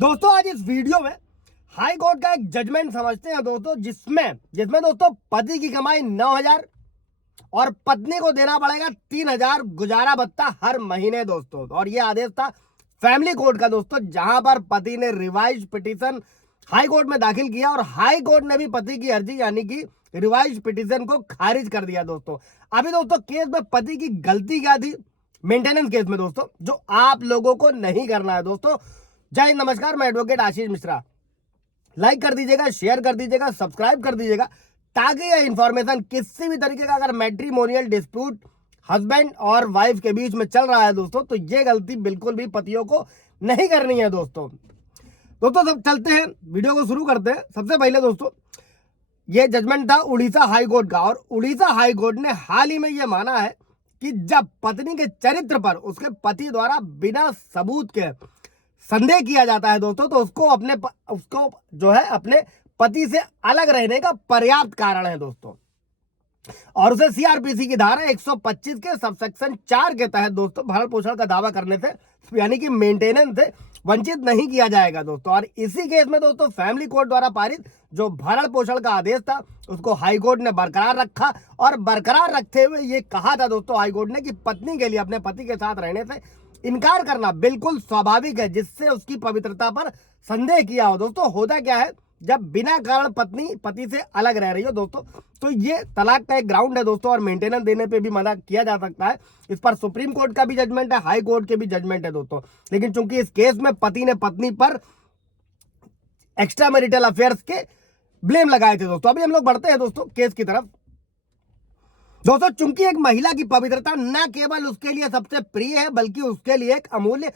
दोस्तों आज इस वीडियो में हाई कोर्ट का एक जजमेंट समझते हैं दोस्तों, जिसमें जिसमें दोस्तों पति की कमाई 9,000 और पत्नी को देना पड़ेगा 3,000 गुजारा भत्ता हर महीने दोस्तों। और ये आदेश था फैमिली कोर्ट का दोस्तों, जहां पर पति ने रिवाइज पिटीशन हाई कोर्ट में दाखिल किया और हाई कोर्ट ने भी पति की अर्जी यानी कि रिवाइज पिटीशन को खारिज कर दिया दोस्तों। अभी दोस्तों केस में पति की गलती क्या थी मेंटेनेंस केस में दोस्तों, जो आप लोगों को नहीं करना है दोस्तों। जय हिंद, नमस्कार, मैं एडवोकेट आशीष मिश्रा। लाइक कर दीजिएगा, शेयर कर दीजिएगा, सब्सक्राइब कर दीजिएगा, ताकि यह इंफॉर्मेशन किसी भी तरीके का अगर मैट्रिमोनियल डिस्प्यूट हस्बैंड और वाइफ के बीच में चल रहा है दोस्तों, तो ये गलती बिल्कुल भी पतियों को नहीं करनी है दोस्तों। सब चलते हैं, वीडियो को शुरू करते हैं। सबसे पहले दोस्तों ये जजमेंट था उड़ीसा हाई कोर्ट का, और उड़ीसा हाई कोर्ट ने हाल ही में यह माना है कि जब पत्नी के चरित्र पर उसके पति द्वारा बिना सबूत के संदेह किया जाता है दोस्तों, तो उसको जो है अपने पति से अलग रहने का पर्याप्त कारण है दोस्तों। और उसे सीआरपीसी की धारा 125 के सबसेक्शन 4 के तहत दोस्तों भरण पोषण का दावा करने से यानी कि मेंटेनेंस से वंचित नहीं किया जाएगा दोस्तों। और इसी केस में दोस्तों फैमिली कोर्ट द्वारा पारित जो भरण पोषण का आदेश था उसको हाई कोर्ट ने बरकरार रखा, और बरकरार रखते हुए ये कहा था दोस्तों हाई कोर्ट ने कि पत्नी के लिए अपने पति के साथ रहने से इनकार करना बिल्कुल स्वाभाविक है, जिससे उसकी पवित्रता पर संदेह किया हो दोस्तों। होता क्या है, जब बिना कारण पत्नी पति से अलग रह रही हो दोस्तों, तो ये तलाक का एक ग्राउंड है दोस्तों, और मेंटेनेंस देने पे भी मना किया जा सकता है। इस पर सुप्रीम कोर्ट का भी जजमेंट है, हाई कोर्ट के भी जजमेंट है दोस्तों। लेकिन चूंकि इस केस में पति ने पत्नी पर एक्स्ट्रा मैरिटल अफेयर्स के ब्लेम लगाए थे दोस्तों। अभी हम लोग बढ़ते हैं दोस्तों केस की तरफ। दोस्तों चूंकि एक महिला की पवित्रता न केवल उसके लिए सबसे प्रिय है, बल्कि उसके लिए एक अमूल्य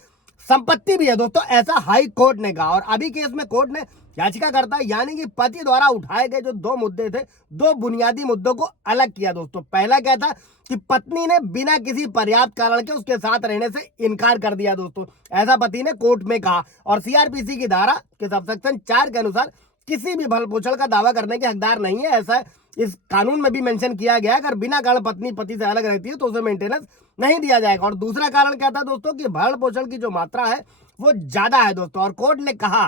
संपत्ति भी है दोस्तों, ऐसा हाई कोर्ट ने कहा। और अभी केस में कोर्ट ने याचिकाकर्ता यानी कि पति द्वारा उठाए गए जो दो मुद्दे थे, दो बुनियादी मुद्दों को अलग किया दोस्तों। पहला क्या था कि पत्नी ने बिना किसी पर्याप्त कारण के उसके साथ रहने से इनकार कर दिया दोस्तों, ऐसा पति ने कोर्ट में कहा। और सीआरपीसी की धारा के सबसेक्शन 4 के अनुसार किसी भी भरण पोषण का दावा करने के हकदार नहीं है, ऐसा इस कानून में भी मेंशन किया गया। अगर बिना कारण पत्नी पति से अलग रहती है तो उसे मेंटेनेंस नहीं दिया जाएगा। और दूसरा कारण क्या था दोस्तों कि भरण पोषण की जो मात्रा है वो ज्यादा है दोस्तों, और कोर्ट ने कहा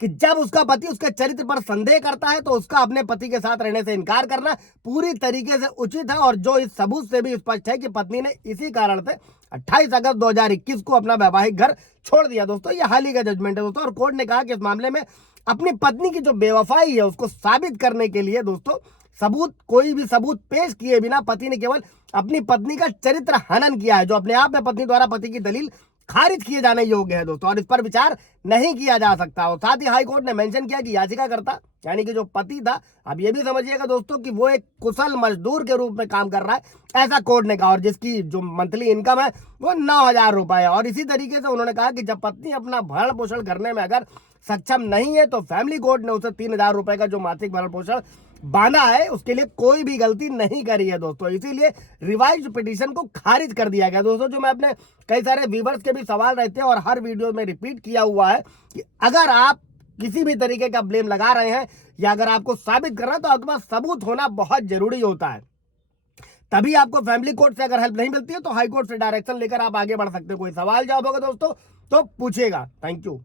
कि जब उसका पति उसके चरित्र पर संदेह करता है तो उसका अपने पति के साथ रहने से इनकार करना पूरी तरीके से उचित है। और जो इस सबूत से भी स्पष्ट है कि पत्नी ने इसी कारण से 28 अगस्त 2021 को अपना वैवाहिक घर छोड़ दिया दोस्तों। ये हाल ही का जजमेंट है दोस्तों, और कोर्ट ने कहा कि इस मामले में अपनी पत्नी की जो बेवफाई है उसको साबित करने के लिए दोस्तों कोई भी सबूत पेश किए बिना पति ने केवल अपनी पत्नी का चरित्र हनन किया है, जो अपने आप में पत्नी द्वारा पति की दलील खारिज किए जाने योग्य है दोस्तों, और इस पर विचार नहीं किया जा सकता। और साथ ही हाई कोर्ट ने मेंशन किया कि याचिकाकर्ता यानी कि जो पति था, अब ये भी समझिएगा दोस्तों कि वो एक कुशल मजदूर के रूप में काम कर रहा है, ऐसा कोर्ट ने कहा, और जिसकी जो मंथली इनकम है वो 9,000 रुपए है। और इसी तरीके से उन्होंने कहा कि जब पत्नी अपना भरण पोषण करने में अगर सक्षम नहीं है तो फैमिली कोर्ट ने उसे 3,000 रुपए का जो मासिक भरण पोषण बांधा है उसके लिए कोई भी गलती नहीं करी है दोस्तों, इसीलिए रिवाइज पिटीशन को खारिज कर दिया गया दोस्तों। जो मैं अपने कई सारे व्यूअर्स के भी सवाल रहते हैं और हर वीडियो में रिपीट किया हुआ है कि अगर आप किसी भी तरीके का ब्लेम लगा रहे हैं या अगर आपको साबित कर रहे हैं तो आपके पास सबूत होना बहुत जरूरी होता है, तभी आपको फैमिली कोर्ट से अगर हेल्प नहीं मिलती है तो हाई कोर्ट से डायरेक्शन लेकर आप आगे बढ़ सकते हैं। कोई सवाल जवाब होगा दोस्तों तो पूछेगा। Thank you.